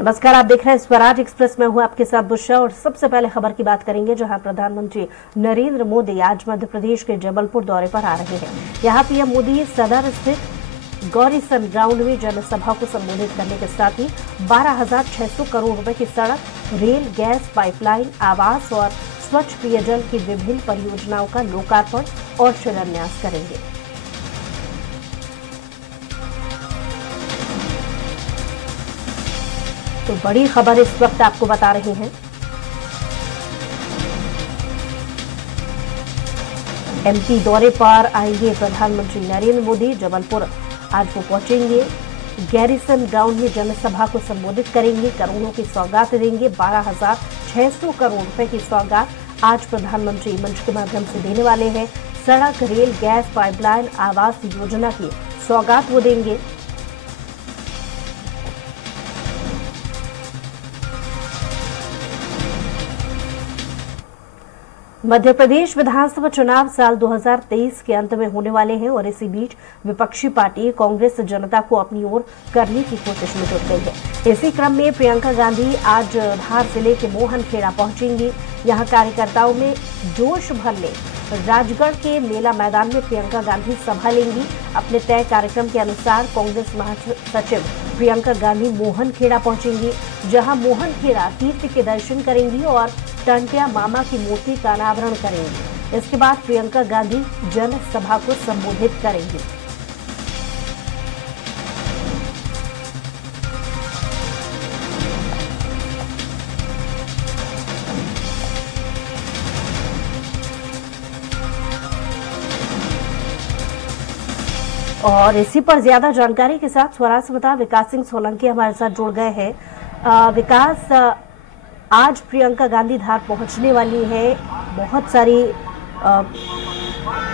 नमस्कार, आप देख रहे हैं स्वराज एक्सप्रेस में हूं आपके साथ बुशरा। और सबसे पहले खबर की बात करेंगे, जहां प्रधानमंत्री नरेंद्र मोदी आज मध्य प्रदेश के जबलपुर दौरे पर आ रहे हैं। यहां पीएम मोदी सदर स्थित गौरीसन ग्राउंड में जनसभा को संबोधित करने के साथ ही 12,600 करोड़ रुपए की सड़क, रेल, गैस पाइपलाइन, आवास और स्वच्छ पेयजल की विभिन्न परियोजनाओं का लोकार्पण और शिलान्यास करेंगे। तो बड़ी खबर इस वक्त आपको बता रहे हैं, एमपी दौरे पर आएंगे प्रधानमंत्री नरेंद्र मोदी। जबलपुर आज वो पहुंचेंगे, गैरिसन ग्राउंड में जनसभा को संबोधित करेंगे, करोड़ों की सौगात देंगे। 12,600 करोड़ रुपए की सौगात आज प्रधानमंत्री मंच के माध्यम से देने वाले हैं। सड़क, rail, gas pipeline, Awas Yojana की सौगात वो देंगे। मध्य प्रदेश विधानसभा चुनाव साल 2023 के अंत में होने वाले हैं और इसी बीच विपक्षी पार्टी कांग्रेस जनता को अपनी ओर करने की कोशिश में जुट गई है। इसी क्रम में प्रियंका गांधी आज धार जिले के मोहनखेड़ा पहुंचेंगी। यहां कार्यकर्ताओं में जोश भरने राजगढ़ के मेला मैदान में प्रियंका गांधी सभा लेंगी। अपने तय कार्यक्रम के अनुसार कांग्रेस महासचिव प्रियंका गांधी मोहनखेड़ा पहुंचेंगी, जहां मोहनखेड़ा तीर्थ के दर्शन करेंगी और टंटिया मामा की मूर्ति का अनावरण करेंगी। इसके बाद प्रियंका गांधी जनसभा को संबोधित करेंगी। और इसी पर ज्यादा जानकारी के साथ स्वराज समाचार विकास सिंह सोलंकी हमारे साथ जुड़ गए हैं। विकास, आज प्रियंका गांधी धार पहुंचने वाली है, बहुत सारी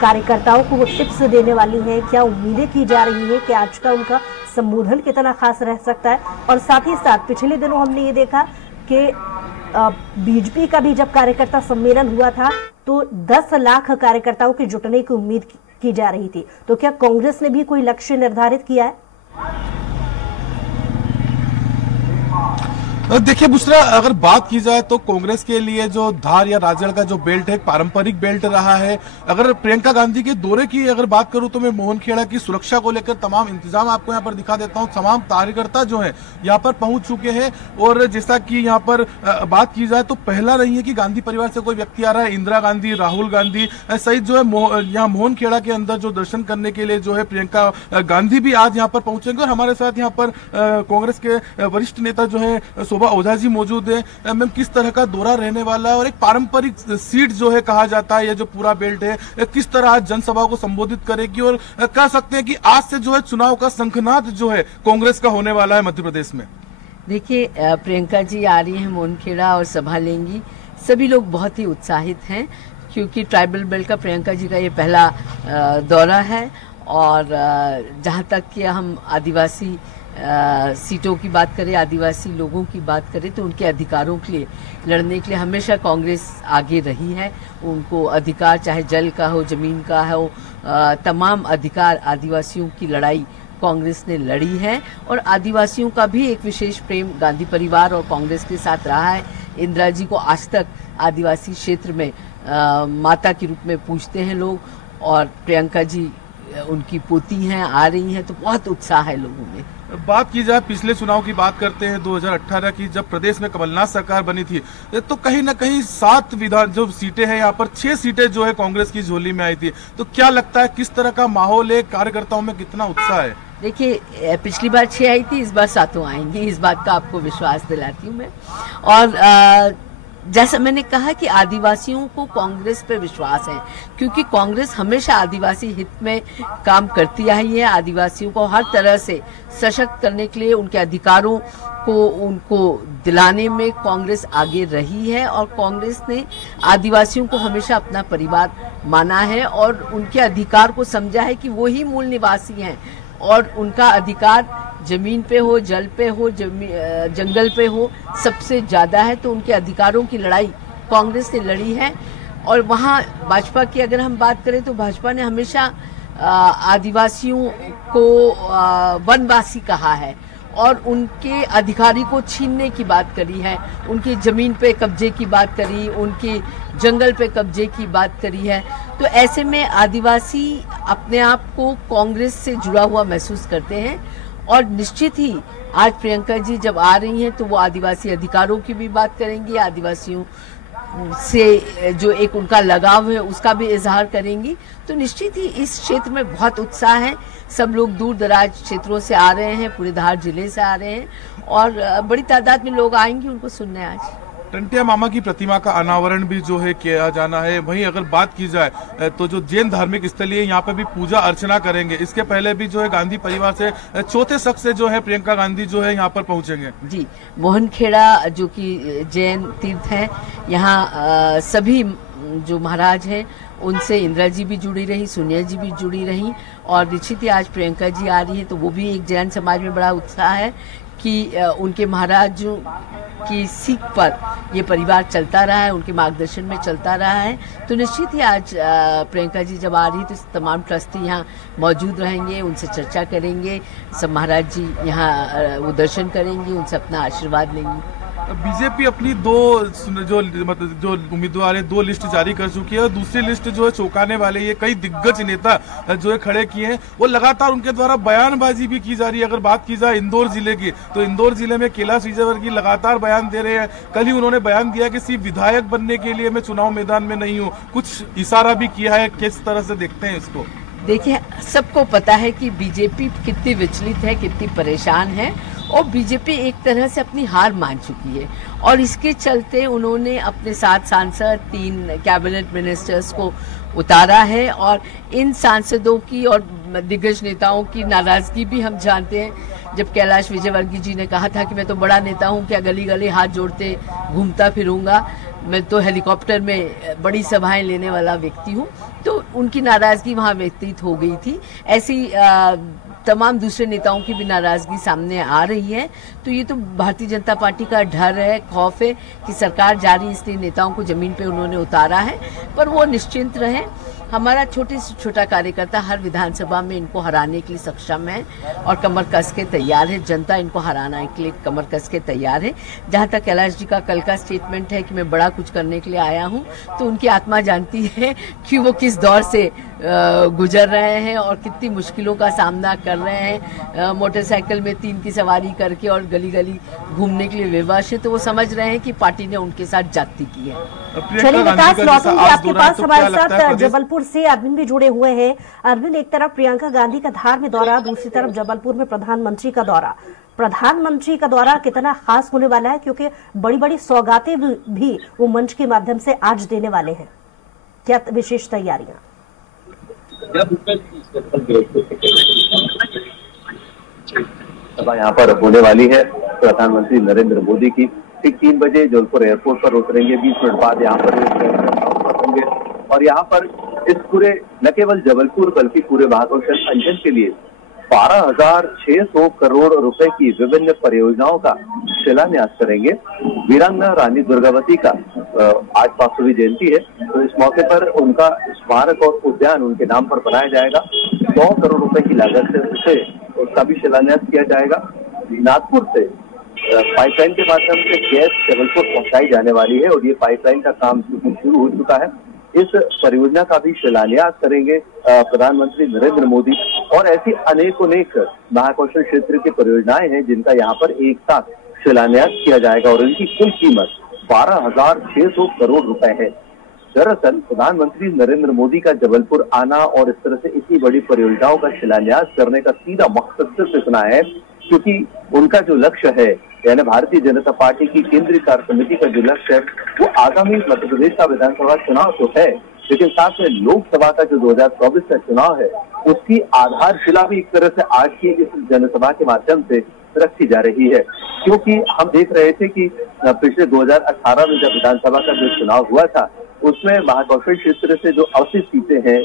कार्यकर्ताओं को वो टिप्स देने वाली है। क्या उम्मीदें की जा रही है कि आज का उनका संबोधन कितना खास रह सकता है? और साथ ही साथ पिछले दिनों हमने ये देखा कि बीजेपी का भी जब कार्यकर्ता सम्मेलन हुआ था तो 10 लाख कार्यकर्ताओं के जुटने की उम्मीद की जा रही थी। तो क्या कांग्रेस ने भी कोई लक्ष्य निर्धारित किया है? देखिए बुशरा, अगर बात की जाए तो कांग्रेस के लिए जो धार या राजगढ़ का जो बेल्ट है, पारंपरिक बेल्ट रहा है। अगर प्रियंका गांधी के दौरे की अगर बात करूं तो मैं मोहनखेड़ा की सुरक्षा को लेकर तमाम इंतजाम आपको यहां पर दिखा देता हूं। तमाम कार्यकर्ता जो है यहां पर पहुंच चुके हैं और जैसा कि यहां पर बात की जाए तो पहला नहीं है कि गांधी परिवार से कोई व्यक्ति आ रहा है। इंदिरा गांधी, राहुल गांधी सहित जो है यहाँ मोहनखेड़ा के अंदर जो दर्शन करने के लिए जो है प्रियंका गांधी भी आज यहाँ पर पहुंचेंगे। और हमारे साथ यहाँ पर कांग्रेस के वरिष्ठ नेता जो है ओझा जी मौजूद है। मैम, किस तरह का दौरा रहने वाला है और एक पारंपरिक सीट जो है कहा जाता है, ये जो पूरा बेल्ट है, किस तरह आज जनसभा को संबोधित करेगी और कह सकते हैं कि आज से जो है चुनाव का शंखनाद जो है कांग्रेस का होने वाला है मध्य प्रदेश में? देखिए, प्रियंका जी आ रही हैं मोहनखेड़ा और सभा लेंगी। सभी लोग बहुत ही उत्साहित हैं क्योंकि ट्राइबल बेल्ट का प्रियंका जी का ये पहला दौरा है। और जहां तक कि हम आदिवासी सीटों की बात करें, आदिवासी लोगों की बात करें, तो उनके अधिकारों के लिए लड़ने के लिए हमेशा कांग्रेस आगे रही है। उनको अधिकार, चाहे जल का हो, जमीन का हो, तमाम अधिकार, आदिवासियों की लड़ाई कांग्रेस ने लड़ी है। और आदिवासियों का भी एक विशेष प्रेम गांधी परिवार और कांग्रेस के साथ रहा है। इंदिरा जी को आज तक आदिवासी क्षेत्र में माता के रूप में पूजते हैं लोग, और प्रियंका जी उनकी पोती हैं, आ रही हैं, तो बहुत उत्साह है लोगों में। बात की जाए पिछले चुनाव की, बात करते हैं 2018 की, जब प्रदेश में कमलनाथ सरकार बनी थी तो कहीं ना कहीं 7 विधान जो सीटें हैं यहाँ पर 6 सीटें जो है कांग्रेस की झोली में आई थी। तो क्या लगता है किस तरह का माहौल है, कार्यकर्ताओं में कितना उत्साह है? देखिए, पिछली बार 6 आई थी, इस बार 7 आएंगी, इस बात का आपको विश्वास दिलाती हूँ मैं। और जैसा मैंने कहा कि आदिवासियों को कांग्रेस पे विश्वास है क्योंकि कांग्रेस हमेशा आदिवासी हित में काम करती आई है। आदिवासियों को हर तरह से सशक्त करने के लिए, उनके अधिकारों को उनको दिलाने में कांग्रेस आगे रही है। और कांग्रेस ने आदिवासियों को हमेशा अपना परिवार माना है और उनके अधिकार को समझा है कि वो ही मूल निवासी हैं और उनका अधिकार जमीन पे हो, जल पे हो, जंगल पे हो, सबसे ज्यादा है। तो उनके अधिकारों की लड़ाई कांग्रेस ने लड़ी है। और वहाँ भाजपा की अगर हम बात करें तो भाजपा ने हमेशा आदिवासियों को वनवासी कहा है और उनके अधिकारी को छीनने की बात करी है, उनकी जमीन पे कब्जे की बात करी, उनकी जंगल पे कब्जे की बात करी है। तो ऐसे में आदिवासी अपने आप को कांग्रेस से जुड़ा हुआ महसूस करते हैं और निश्चित ही आज प्रियंका जी जब आ रही हैं तो वो आदिवासी अधिकारों की भी बात करेंगी, आदिवासियों से जो एक उनका लगाव है उसका भी इजहार करेंगी। तो निश्चित ही इस क्षेत्र में बहुत उत्साह है, सब लोग दूर दराज क्षेत्रों से आ रहे हैं, पूरे धार जिले से आ रहे हैं और बड़ी तादाद में लोग आएंगे उनको सुनने। आज टंटिया मामा की प्रतिमा का अनावरण भी जो है किया जाना है। वहीं अगर बात की जाए तो जो जैन धार्मिक स्थल है यहाँ पे भी पूजा अर्चना करेंगे। इसके पहले भी जो है गांधी परिवार से चौथे शख्स से जो है प्रियंका गांधी जो है यहाँ पर पहुंचेंगे। जी, मोहनखेड़ा जो कि जैन तीर्थ है, यहाँ सभी जो महाराज हैं उनसे इंदिरा जी भी जुड़ी रही, सोनिया जी भी जुड़ी रही और निश्चित ही आज प्रियंका जी आ रही है तो वो भी एक जैन समाज में बड़ा उत्साह है कि उनके महाराजों की सीख पर ये परिवार चलता रहा है, उनके मार्गदर्शन में चलता रहा है। तो निश्चित ही आज प्रियंका जी जब आ रही है तो तमाम ट्रस्टी यहाँ मौजूद रहेंगे, उनसे चर्चा करेंगे, सब महाराज जी यहाँ वो दर्शन करेंगे, उनसे अपना आशीर्वाद लेंगे। बीजेपी अपनी जो उम्मीदवार है 2 लिस्ट जारी कर चुकी है और दूसरी लिस्ट जो है चौंकाने वाले ये कई दिग्गज नेता जो है खड़े किए हैं, वो लगातार उनके द्वारा बयानबाजी भी की जा रही है। अगर बात की जाए इंदौर जिले की तो इंदौर जिले में कैलाश विजयवर्गीय लगातार बयान दे रहे हैं। कल ही उन्होंने बयान दिया कि सिर्फ विधायक बनने के लिए मैं चुनाव मैदान में नहीं हूँ, कुछ इशारा भी किया है। किस तरह से देखते हैं इसको? देखिए, सबको पता है कि बीजेपी कितनी विचलित है, कितनी परेशान है और बीजेपी एक तरह से अपनी हार मान चुकी है और इसके चलते उन्होंने अपने 7 सांसद 3 कैबिनेट मिनिस्टर्स को उतारा है और इन सांसदों की और दिग्गज नेताओं की नाराजगी भी हम जानते हैं। जब कैलाश विजयवर्गीय जी ने कहा था कि मैं तो बड़ा नेता हूं, क्या गली गली हाथ जोड़ते घूमता फिरूंगा, मैं तो हेलीकॉप्टर में बड़ी सभाएं लेने वाला व्यक्ति हूं, तो उनकी नाराजगी वहां व्यतीत हो गई थी। ऐसी तमाम दूसरे नेताओं की भी नाराजगी सामने आ रही है। तो ये तो भारतीय जनता पार्टी का डर है, खौफ है कि सरकार जारी, इसलिए नेताओं को जमीन पे उन्होंने उतारा है। पर वो निश्चिंत रहे, हमारा छोटे से छोटा कार्यकर्ता हर विधानसभा में इनको हराने के लिए सक्षम है और कमर कस के तैयार है। जनता इनको हराने के लिए कमर कस के तैयार है। जहां तक कैलाश जी का कल का स्टेटमेंट है कि मैं बड़ा कुछ करने के लिए आया हूं, तो उनकी आत्मा जानती है कि वो किस दौर से गुजर रहे हैं और कितनी मुश्किलों का सामना कर रहे हैं। मोटरसाइकिल में 3 की सवारी करके और गली गली घूमने के लिए विवश है, तो वो समझ रहे हैं कि पार्टी ने उनके साथ जाती की है। चलिए विकास, लौटेंगे आपके पास। हमारे साथ जबलपुर से अरविंद भी जुड़े हुए हैं। अरविंद, एक तरफ प्रियंका गांधी का धार में दौरा, दूसरी तरफ जबलपुर में प्रधानमंत्री का दौरा। प्रधानमंत्री का दौरा कितना खास होने वाला है, क्योंकि बड़ी बड़ी सौगातें भी वो मंच के माध्यम से आज देने वाले हैं, क्या विशेष तैयारियां? सभा यहाँ पर होने वाली है प्रधानमंत्री नरेंद्र मोदी की। ठीक 3 बजे जबलपुर एयरपोर्ट पर उतरेंगे, 20 मिनट बाद यहाँ पर होंगे और यहाँ पर इस पूरे न केवल जबलपुर बल्कि पूरे महाकौशल अंचल के लिए 12,600 करोड़ रुपए की विभिन्न परियोजनाओं का शिलान्यास करेंगे। वीरांगना रानी दुर्गावती का आज 500वीं जयंती है, तो इस मौके पर उनका स्मारक और उद्यान उनके नाम पर बनाया जाएगा। 100 करोड़ रुपए की लागत से उसका भी शिलान्यास किया जाएगा। नागपुर से पाइपलाइन के माध्यम से गैस जबलपुर पहुंचाई जाने वाली है और ये पाइपलाइन का काम शुरू हो चुका है। इस परियोजना का भी शिलान्यास करेंगे प्रधानमंत्री नरेंद्र मोदी। और ऐसी अनेक महाकौशल क्षेत्र की परियोजनाएं हैं जिनका यहाँ पर एक साथ शिलान्यास किया जाएगा और इनकी कुल कीमत 12,600 करोड़ रुपए है। दरअसल प्रधानमंत्री नरेंद्र मोदी का जबलपुर आना और इस तरह से इतनी बड़ी परियोजनाओं का शिलान्यास करने का सीधा मकसद सिर्फ इतना है क्योंकि उनका जो लक्ष्य है, यानी भारतीय जनता पार्टी की केंद्रीय कार्य समिति का जो लक्ष्य है, वो आगामी मध्य प्रदेश का विधानसभा चुनाव तो है, लेकिन साथ में लोकसभा का जो 2024 का चुनाव है उसकी आधारशिला भी एक तरह से आज की इस जनसभा के माध्यम से रखी जा रही है। क्योंकि हम देख रहे थे कि पिछले 2018 में जब विधानसभा का जो चुनाव हुआ था उसमें महाकौशल क्षेत्र से जो 80 सीटें हैं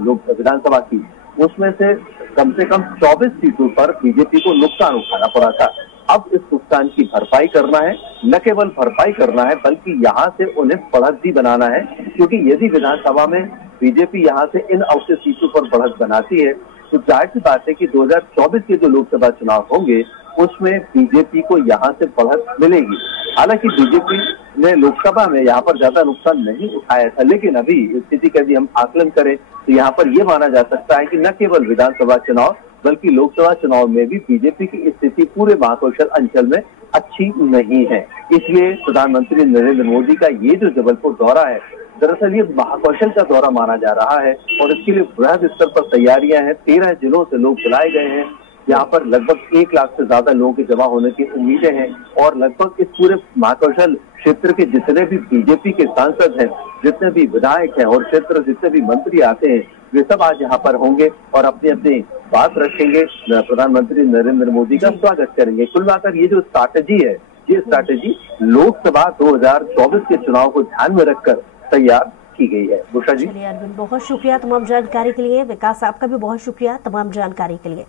लोक विधानसभा की, उसमें से कम 24 सीटों पर बीजेपी को नुकसान उठाना पड़ा था। अब इस नुकसान की भरपाई करना है, न केवल भरपाई करना है बल्कि यहाँ से उन्हें बढ़त भी बनाना है, क्योंकि यदि विधानसभा में बीजेपी यहाँ से इन अवसर सीटों पर बढ़त बनाती है तो जाहिर सी बात है कि 2024 के जो लोकसभा चुनाव होंगे उसमें बीजेपी को यहाँ से बढ़त मिलेगी। हालांकि बीजेपी ने लोकसभा में यहाँ पर ज्यादा नुकसान नहीं उठाया था, लेकिन अभी स्थिति का यदि हम आकलन करें तो यहाँ पर यह माना जा सकता है कि न केवल विधानसभा चुनाव बल्कि लोकसभा चुनाव में भी बीजेपी की स्थिति पूरे महाकौशल अंचल में अच्छी नहीं है। इसलिए प्रधानमंत्री नरेंद्र मोदी का ये जो जबलपुर दौरा है, दरअसल ये महाकौशल का दौरा माना जा रहा है और इसके लिए बृहद स्तर पर तैयारियां हैं। 13 जिलों से लोग बुलाए गए हैं। यहाँ पर लगभग 1 लाख से ज्यादा लोगों के जमा होने की उम्मीदें हैं और लगभग इस पूरे महाकौशल क्षेत्र के जितने भी बीजेपी के सांसद हैं, जितने भी विधायक हैं और क्षेत्र जितने भी मंत्री आते हैं, वे सब आज यहाँ पर होंगे और अपनी अपनी बात रखेंगे। प्रधानमंत्री नरेंद्र मोदी का स्वागत करेंगे। कुल मिलाकर ये जो स्ट्रैटेजी है, ये स्ट्रैटेजी लोकसभा 2024 के चुनाव को ध्यान में रखकर तैयार की गई है। बुशा जी, चलिए अरविंद, बहुत शुक्रिया तमाम जानकारी के लिए। विकास, आपका भी बहुत शुक्रिया तमाम जानकारी के लिए।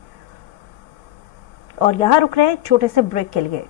और यहाँ रुक रहे हैं एक छोटे से ब्रेक के लिए।